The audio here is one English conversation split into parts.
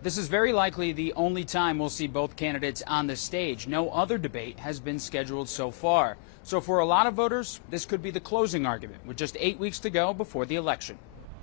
This is very likely the only time we'll see both candidates on the stage. No other debate has been scheduled so far. So for a lot of voters, this could be the closing argument with just 8 weeks to go before the election.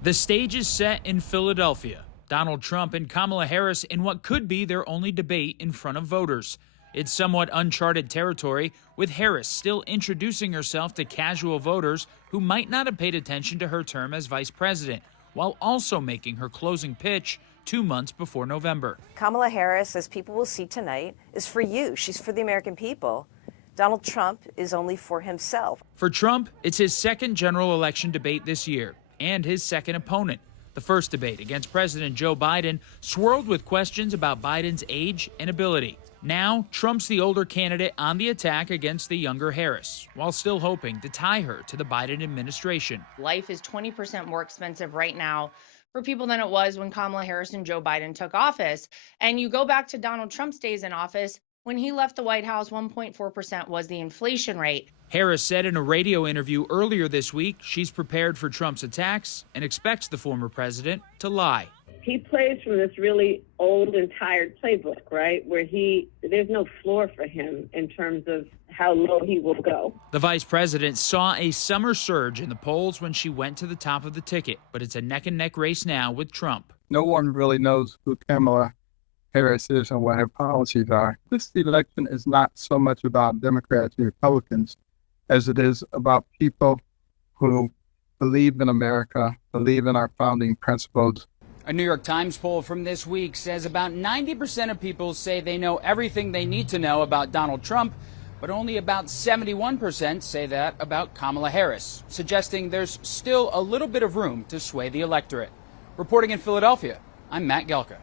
The stage is set in Philadelphia. Donald Trump and Kamala Harris in what could be their only debate in front of voters. It's somewhat uncharted territory, with Harris still introducing herself to casual voters who might not have paid attention to her term as vice president, while also making her closing pitch 2 months before November. Kamala Harris, as people will see tonight, is for you. She's for the American people. Donald Trump is only for himself. For Trump, it's his second general election debate this year and his second opponent. The first debate against President Joe Biden swirled with questions about Biden's age and ability. Now, Trump's the older candidate on the attack against the younger Harris, while still hoping to tie her to the Biden administration. Life is 20% more expensive right now for people than it was when Kamala Harris and Joe Biden took office. And you go back to Donald Trump's days in office, when he left the White House, 1.4% was the inflation rate. Harris said in a radio interview earlier this week she's prepared for Trump's attacks and expects the former president to lie. He plays from this really old and tired playbook, right, where there's no floor for him in terms of how low he will go. The vice president saw a summer surge in the polls when she went to the top of the ticket, but it's a neck-and-neck race now with Trump. No one really knows who Kamala Harris is and what her policies are. This election is not so much about Democrats and Republicans as it is about people who believe in America, believe in our founding principles. A New York Times poll from this week says about 90% of people say they know everything they need to know about Donald Trump, but only about 71% say that about Kamala Harris, suggesting there's still a little bit of room to sway the electorate. Reporting in Philadelphia, I'm Matt Gelka.